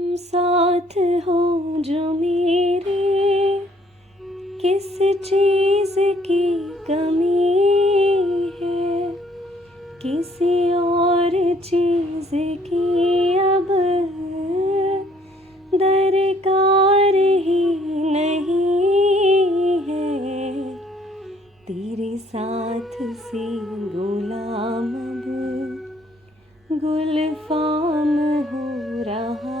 साथ हो जो मेरे, किस चीज़ की कमी है, किसी और चीज़ की अब दरकार ही नहीं है। तेरे साथ से गुलाम अब गुलफाम हो रहा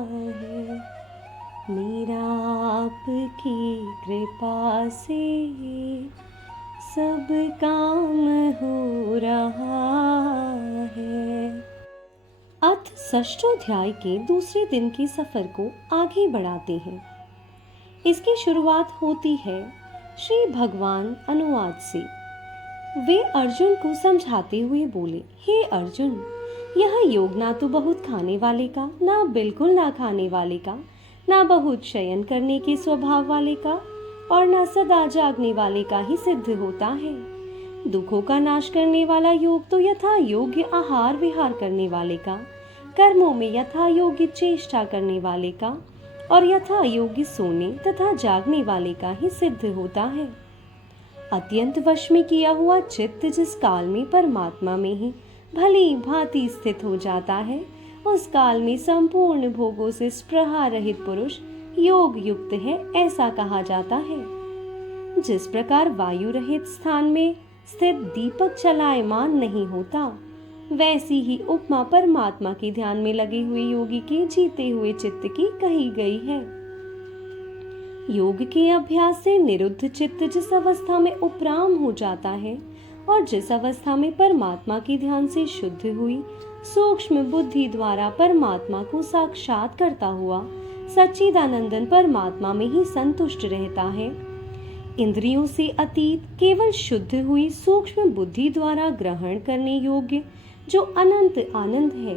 है। मेरा आपकी कृपा से सब काम हो रहा है। अथ षष्ठोध्याय के दूसरे दिन के सफर को आगे बढ़ाते हैं। इसकी शुरुआत होती है श्री भगवान अनुवाद से। वे अर्जुन को समझाते हुए बोले, हे अर्जुन, यह योग ना तो बहुत खाने वाले का, ना बिल्कुल ना खाने वाले का, ना बहुत शयन करने के स्वभाव वाले का, और ना सदा जागने वाले का ही सिद्ध होता है। दुखों का नाश करने वाला योग तो यथा योग्य आहार विहार करने वाले का, कर्मों में यथा योग्य चेष्टा करने वाले का, और यथा योग्य सोने तथा जागने वाले का ही सिद्ध होता है। अत्यंत वश में किया हुआ चित्त जिस काल में परमात्मा में ही भली भांति स्थित हो जाता है, उस काल में संपूर्ण भोगों से स्पृहा रहित पुरुष योग युक्त है, ऐसा कहा जाता है। जिस प्रकार वायु रहित स्थान में स्थित दीपक चलायमान नहीं होता, वैसी ही उपमा परमात्मा के ध्यान में लगे हुए योगी के जीते हुए चित्त की कही गई है। योग के अभ्यास से निरुद्ध चित्त जिस अवस्था में उपराम हो जाता है, और जिस अवस्था में परमात्मा के ध्यान से शुद्ध हुई सूक्ष्म बुद्धि द्वारा परमात्मा को साक्षात करता हुआ सच्चिदानंदन परमात्मा में ही संतुष्ट रहता है, इंद्रियों से अतीत केवल शुद्ध हुई सूक्ष्म बुद्धि द्वारा ग्रहण करने योग्य जो अनंत आनंद है,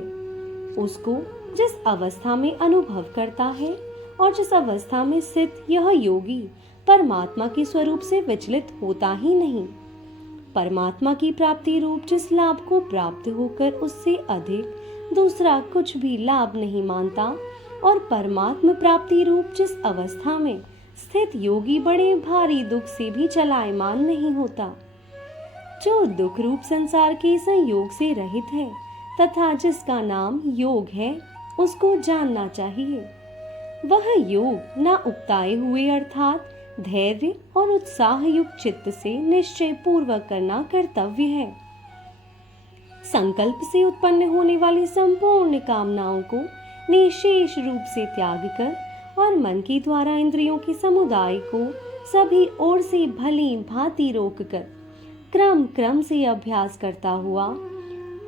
उसको जिस अवस्था में अनुभव करता है और जिस अवस्था में स्थित यह योगी परमात्मा के स्वरूप से विचलित होता ही नहीं, परमात्मा की प्राप्ति रूप जिस लाभ को प्राप्त होकर उससे अधिक दूसरा कुछ भी लाभ नहीं मानता, और परमात्मा प्राप्ति रूप जिस अवस्था में स्थित योगी बड़े भारी दुख से भी चलायमान नहीं होता, जो दुख रूप संसार के संयोग से रहित है तथा जिसका नाम योग है, उसको जानना चाहिए। वह योग न उकताए हुए अर्थात धैर्य और उत्साह युक्त चित्त से निश्चय पूर्वक करना कर्तव्य है। संकल्प से उत्पन्न होने वाली संपूर्ण कामनाओं को निशेष रूप से त्याग कर और मन के द्वारा इंद्रियों के समुदाय को सभी ओर से भली भांति रोक कर क्रम क्रम से अभ्यास करता हुआ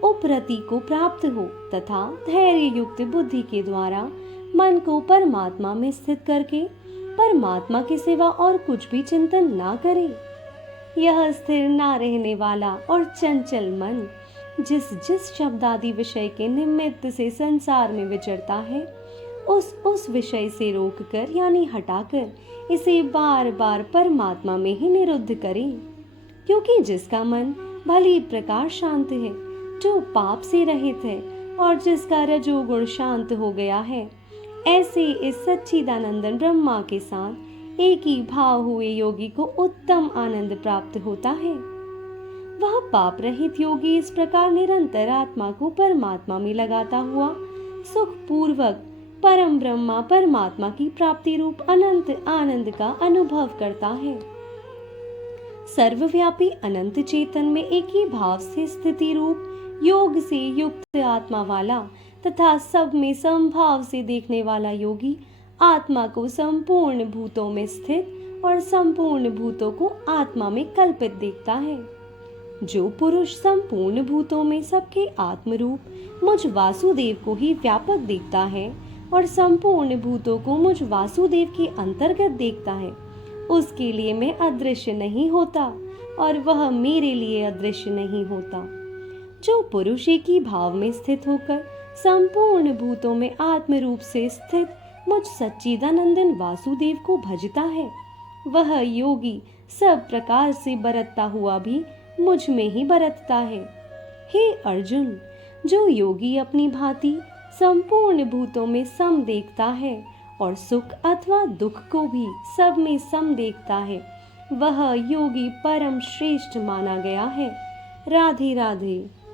उपरति को प्राप्त हो तथा धैर्य युक्त बुद्धि के द्वारा मन को परमात्मा में स्थित करके परमात्मा के सिवा और कुछ भी चिंतन ना करे। यह स्थिर ना रहने वाला और चंचल मन जिस जिस शब्दादि विषय के निमित्त से संसार में विचरता है, उस विषय से रोककर यानी हटाकर इसे बार बार परमात्मा में ही निरुद्ध करें। क्योंकि जिसका मन भली प्रकार शांत है, जो पाप से रहित है और जिसका रजोगुण शांत हो गया है, ऐसे इस सच्चिदानंदन ब्रह्मा के साथ एक ही भाव हुए योगी को उत्तम आनंद प्राप्त होता है। वह पाप रहित योगी इस प्रकार निरंतर आत्मा को परमात्मा में लगाता हुआ सुख पूर्वक परम ब्रह्मा परमात्मा की प्राप्ति रूप अनंत आनंद का अनुभव करता है। सर्वव्यापी अनंत चेतन में एक ही भाव से स्थिति रूप योग से युक्त आत्मा वाला तथा सब में समभाव से देखने वाला योगी आत्मा को संपूर्ण भूतों में स्थित और संपूर्ण भूतों को आत्मा में कल्पित देखता है। जो पुरुष संपूर्ण भूतों में सबके आत्मरूप मुझ वासुदेव को ही व्यापक देखता है और संपूर्ण भूतों को मुझ वासुदेव के अंतर्गत देखता है, उसके लिए मैं अदृश्य नहीं होता और वह मेरे लिए अदृश्य नहीं होता। जो पुरुष एक ही भाव में स्थित होकर संपूर्ण भूतों में आत्म रूप से स्थित मुझ सच्चिदानंदन वासुदेव को भजता है, वह योगी सब प्रकार से बरतता हुआ भी मुझ में ही बरतता है। हे अर्जुन, जो योगी अपनी भांति संपूर्ण भूतों में सम देखता है और सुख अथवा दुख को भी सब में सम देखता है, वह योगी परम श्रेष्ठ माना गया है। राधे राधे।